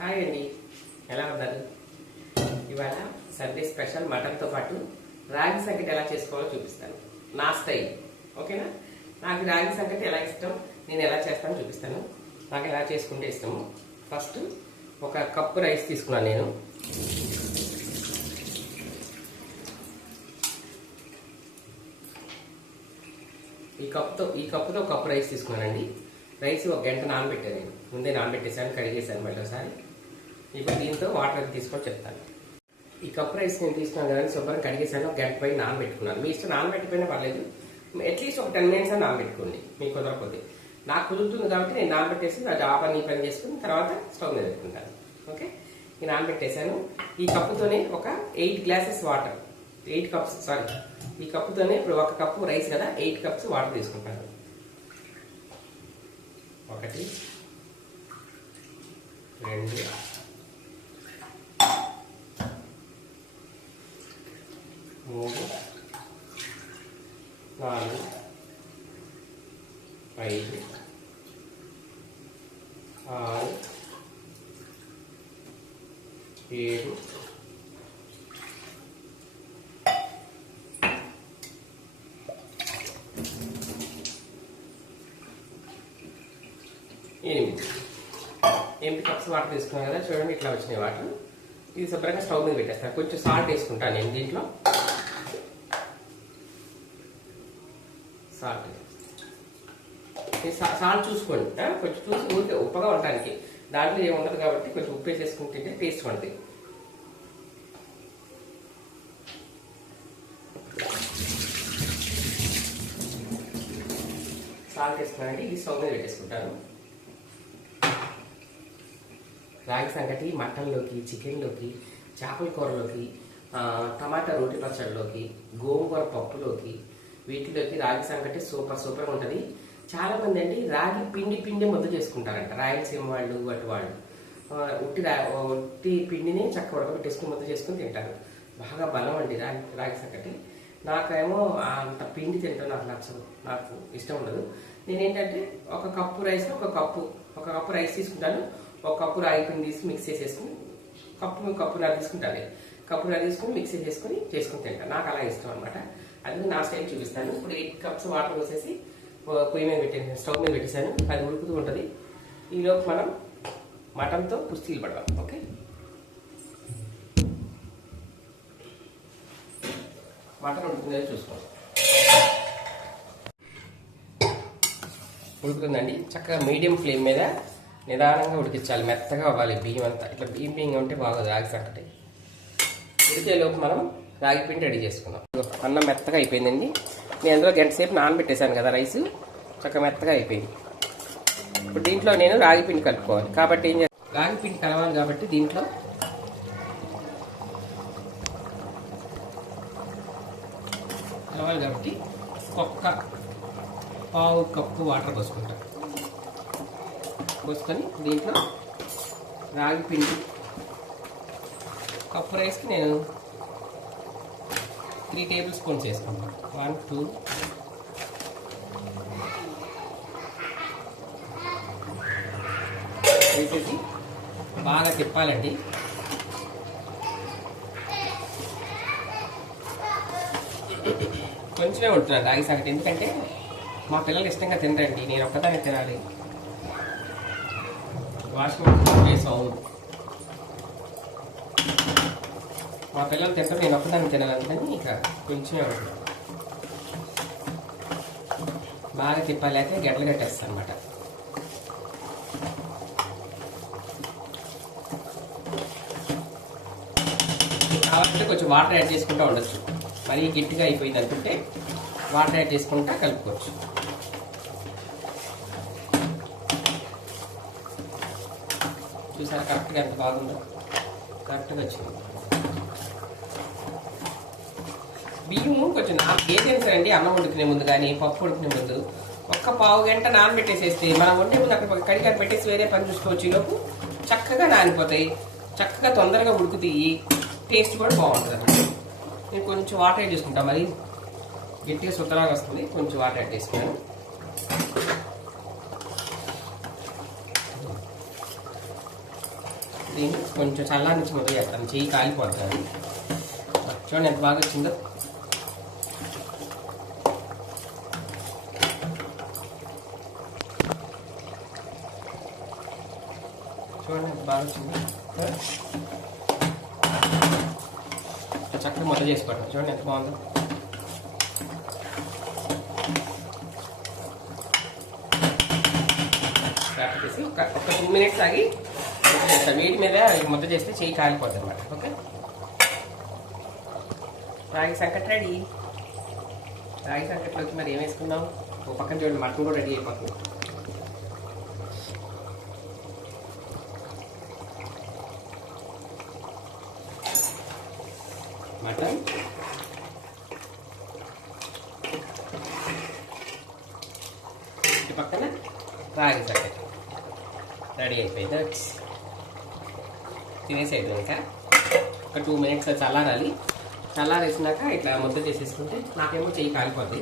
Hi అండి. ఎలా ఉన్నారు? ఇవాళ సండే స్పెషల్ మటన్తో పాటు రాగి సంకటి ఎలా చేసుకోవాలో చూపిస్తాను. నా స్టైల్. ఓకేనా? నాకు రాగి సంకటి ఎలా ఇష్టం నేను ఎలా చేస్తానో చూపిస్తాను. నాకు ఎలా చేసుకుంటే ఇష్టము. ఫస్ట్ ఒక కప్పు రైస్ తీసుకున్నాను నేను. ఈ కప్తో ఈ కప్పుతో కప్పు రైస్ తీసుకున్నానండి. రైస్ ఒక గంట నానబెట్టాను నేను. ముందే నానబెట్టేసాను కడిగేసాను మళ్ళీ ఒకసారి. ఇప్పుడు దీంతో వాటర్ తీసుకొని చెప్తాను. ఈ కప్పు రైస్ నేను తీసుకున్నాను కదా శుభ్రం కడిగేసాను ఒక గంట నానబెట్టుకున్నాను మీ ఇష్టం నానబెట్టిపోయినా పర్లేదు. అట్లీస్ట్ ఒక టెన్ మినిట్స్ నానబెట్టుకోండి. మీకు కుదరకపోతే నాకు కుదురుతుంది కాబట్టి నేను నానబెట్టేసి అది ఆ పని ఈ పని చేసుకుని తర్వాత స్టవ్ మీద పెట్టుకుంటాను. ఓకే ఈ నానబెట్టేసాను ఈ కప్పుతోనే ఒక eight glasses water eight cups sorry ఈ కప్పుతోనే ఇప్పుడు ఒక కప్పు రైస్ కదా ఎయిట్ కప్స్ వాటర్ తీసుకుంటాను. ఒకటి రెండు మూడు నాలుగు ఐదు ఆరు ఏడు ఎనిమిది. ఎనిమిది కప్స్ వాటర్ తీసుకున్నాను కదా చూడండి ఇట్లా వచ్చినాయి వాటర్. ఇది శుభ్రంగా స్టవ్ మీద పెట్టేస్తాను. కొంచెం సాల్ట్ వేసుకుంటాను నేను దీంట్లో. సాల్ట్. సాల్ట్ చూసుకోండి. కొంచెం చూసి ఊరికే ఉప్పగా ఉండటానికి దాంట్లో ఏమి ఉండదు కాబట్టి కొంచెం ఉప్పు వేసేసుకుంటే టేస్ట్ ఉంటుంది. సాల్ట్ వేసుకున్నానండి ఇది స్టవ్ మీద పెట్టేసుకుంటాను రాగి సంగటి మటన్లోకి చికెన్లోకి చేపల కూరలోకి టమాటా రోటి పచ్చడిలోకి గోంగూర పప్పులోకి వీటిలోకి రాగి సంకటి సూపర్ సూపర్ ఉంటుంది. చాలా మంది అండి రాగి పిండి పిండి ముద్ద చేసుకుంటారంట. రాయలసీమ వాళ్ళు అటు వాళ్ళు. ఉట్టి రా ఉట్టి పిండిని చక్క ఉడకబెట్టేసుకుని ముద్ద చేసుకుని తింటారు. బాగా బలం అండి రాగి రాగి సంకటి. నాకేమో అంత పిండి తింటాం నాకు నచ్చదు. నాకు ఇష్టం ఉండదు. నేనేంటంటే ఒక కప్పు రైస్ ఒక కప్పు ఒక కప్పు రైస్ తీసుకుంటాను. ఒక కప్పు రాగి పిండి తీసి మిక్స్ చేసేసుకుని కప్పు కప్పు నాకు తీసుకుంటాను. కప్పు నాకు తీసుకుని మిక్స్ చేసుకుని చేసుకుని తింటాను నాకు అలా ఇష్టం అనమాట అది నా స్టైల్ చూపిస్తాను. ఇప్పుడు ఎయిట్ కప్స్ వాటర్ పోసేసి పొయ్యి మీద పెట్టాను స్టవ్ మీద పెట్టేశాను. అది ఉడుకుతూ ఉంటుంది. ఈలోపు మనం మటన్తో కుస్తీలు పడదాం ఓకే? మటన్ ఉడుకుతుందో చూసుకోండి. ఉడుకుతుందండి. చక్కగా మీడియం ఫ్లేమ్ మీద నిదానంగా ఉడికించాలి. మెత్తగా అవ్వాలి బియ్యం అంతా. ఇట్లా బియ్యం బియ్యం ఉంటే బాగోదు. రాగి ఉడికేలోపు మనం రాగి పిండి రెడీ చేసుకుందాం అన్నం మెత్తగా అయిపోయిందండి. నేను అందులో గంట సేపు నానబెట్టేశాను కదా రైస్. చక్కగా మెత్తగా అయిపోయింది. ఇప్పుడు దీంట్లో నేను రాగి పిండి కలుపుకోవాలి. కాబట్టి ఏం చేస్తాను రాగి పిండి కలవాలి కాబట్టి దీంట్లో కలవాలి కాబట్టి ఒక్క పావు కప్పు వాటర్ పోసుకుంటాం. పోసుకొని దీంట్లో రాగి పిండి కప్పు రైస్కి నేను త్రీ టేబుల్ స్పూన్స్ వేసుకుంటాను వన్ టూ. వేసేసి బాగా తిప్పాలండి. కొంచెమే ఉంటున్నాను రాగి సగటు. ఎందుకంటే మా పిల్లలు ఇష్టంగా తినరండి. నేను ఒక్కదాన్ని తినాలి. వాషింగ్ అవును మా పిల్లలు తింటారు నేను ఒక్కదాన్ని తినాలంటే ఇక కొంచెం బాగా తిప్పాలేక గడ్డలు కట్టేస్తాను అనమాట కాబట్టి కొంచెం వాటర్ యాడ్ చేసుకుంటూ ఉండొచ్చు. మరీ గిట్టిగా అయిపోయింది అనుకుంటే వాటర్ యాడ్ చేసుకుంటా కలుపుకోవచ్చు. చూసారా కరెక్ట్గా ఎంత బాగుందో? కరెక్ట్గా వచ్చింది. బియ్యము కొంచెం నా ఏదైనా సరే అండి అన్నం ఉడికినే ముందు కానీ పప్పు ఉడికినే ముందు? ఒక్క పావు గంట నానబెట్టేసేస్తే మనం వండే ముందు అక్కడ కడిగా పెట్టేసి వేరే పని చూసుకోవచ్చు. ఈలోపు చక్కగా నానిపోతాయి. చక్కగా తొందరగా ఉడుకుతాయి. టేస్ట్ కూడా బాగుంటుంది అన్నమాట. నేను కొంచెం వాటర్ యాడ్ చేసుకుంటాను మరి గట్టిగా సుతరాగా వస్తుంది. కొంచెం వాటర్ యాడ్ చేసుకున్నాను. దీన్ని కొంచెం చల్లారించి మొదలు చేస్తాను. చెయ్యి కాలిపోతుంది. చూడండి ఎంత బాగా వచ్చిందో. బాగా వచ్చింది చక్కగా మొదలు చేసుకోవటం చూడండి ఎంత బాగుందో. చేసి ఒక ఒక టూ మినిట్స్ ఆగి ముద్ద వేడి మీద ముద్ద చేస్తే చెయ్యి కాలిపోద్ది అనమాట ఓకే? రాగి సంకట్ రెడీ. రాగి సంకట్లోకి మరి ఏం వేసుకుందాం? ఓ పక్కన చూడండి మటన్ కూడా రెడీ అయిపోతుంది. మటన్ ఇటు పక్కన రాగి సంకట్ రెడీ అయిపోయింది. తినేసేయడం ఇంకా. ఒక టూ మినిట్స్ చల్లారాలి. చల్లారేసినాక ఇట్లా ముద్ద చేసేసుకుంటే నాకేమో చెయ్యి కాలిపోద్ది.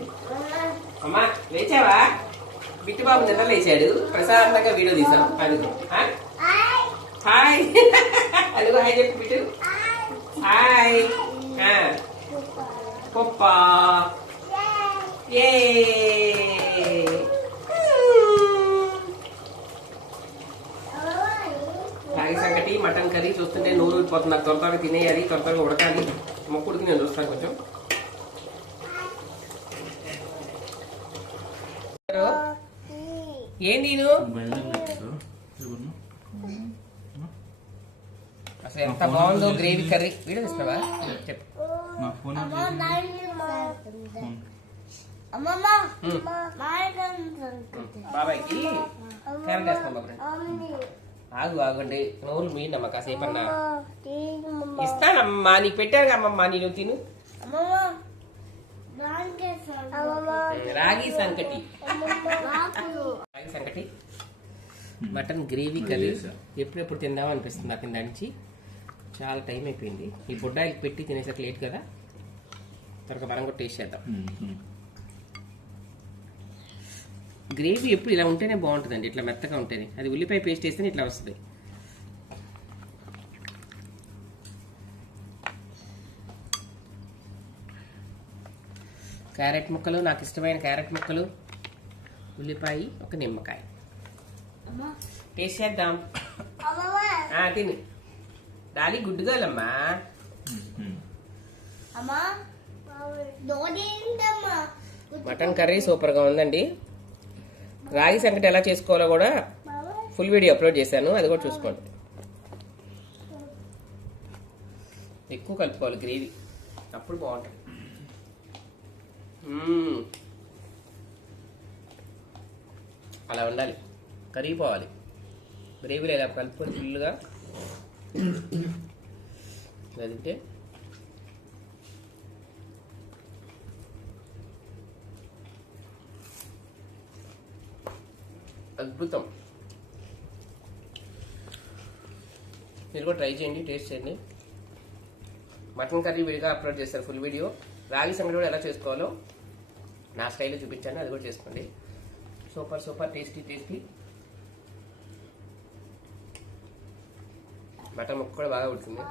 అమ్మా లేచావా? బిట్టు బాబు నిద్ర లేచాడు. ప్రశాంతంగా వీడియో తీసాం. అడుగు ఆ? హాయ్ అడుగు హాయ్ చెప్పు బిట్టు. హాయ్ ఆ, పప్ప ఏ రాగి సంగటి మటన్ కర్రీ చూస్తుంటే నూరు ఊరిపోతుంది. నాకు త్వర త్వరగా తినేయాలి త్వర త్వరగా ఉడకాలి మొక్కుడికి నేను చూస్తాను కొంచెం. ఏం నేను? అసలు ఎంత బాగుందో గ్రేవీ కర్రీ. వీడియో ఇస్తావా చెప్పు. నా ఫోన్. బాబాయ్కి క్యారెట్ వేస్తాం బాబాయ్ ఆగు ఆగండి. నోరు మీనమ్మా కాసేపు అన్నా. ఇస్తానమ్మా నీకు పెట్టాను అమ్మమ్మా నేను తిను. రాగి సంకటి. రాగి సంకటి. Mutton gravy curry. ఎప్పుడెప్పుడు తిందాం అనిపిస్తుంది నాకు ఇందా నుంచి చాలా టైం అయిపోయింది. ఈ బుడ్డాయికి పెట్టి తినేసరికి లేట్ కదా? త్వరగా మనం కూడా టేస్ట్ చేద్దాం గ్రేవీ ఎప్పుడు ఇలా ఉంటేనే బాగుంటుందండి. ఇట్లా మెత్తగా ఉంటేనే. అది ఉల్లిపాయ పేస్ట్ వేస్తేనే ఇట్లా వస్తుంది. క్యారెట్ ముక్కలు నాకు ఇష్టమైన క్యారెట్ ముక్కలు ఉల్లిపాయ ఒక నిమ్మకాయ. టేస్ట్ చేద్దాం. తిను. డాలి గుడ్డుగాలమ్మా అమ్మా మటన్ కర్రీ సూపర్గా ఉందండి. రాగి సంకటి ఎలా చేసుకోవాలో కూడా ఫుల్ వీడియో అప్లోడ్ చేశాను. అది కూడా చూసుకోండి. ఎక్కువ కలుపుకోవాలి గ్రేవీ. అప్పుడు బాగుంటుంది. అలా ఉండాలి. కరిగిపోవాలి. గ్రేవీలో ఇలా కలుపుకొని ఫుల్గా ఇలా అద్భుతం. మీరు కూడా ట్రై చేయండి టేస్ట్ చేయండి. మటన్ కర్రీ విడిగా అప్లోడ్ చేస్తారు ఫుల్ వీడియో. రాగి సంగటి కూడా ఎలా చేసుకోవాలో నా స్టైల్లో చూపించాను అది కూడా చేసుకోండి. Super super tasty tasty. Mutton ముక్క కూడా బాగా ఉడుతుంది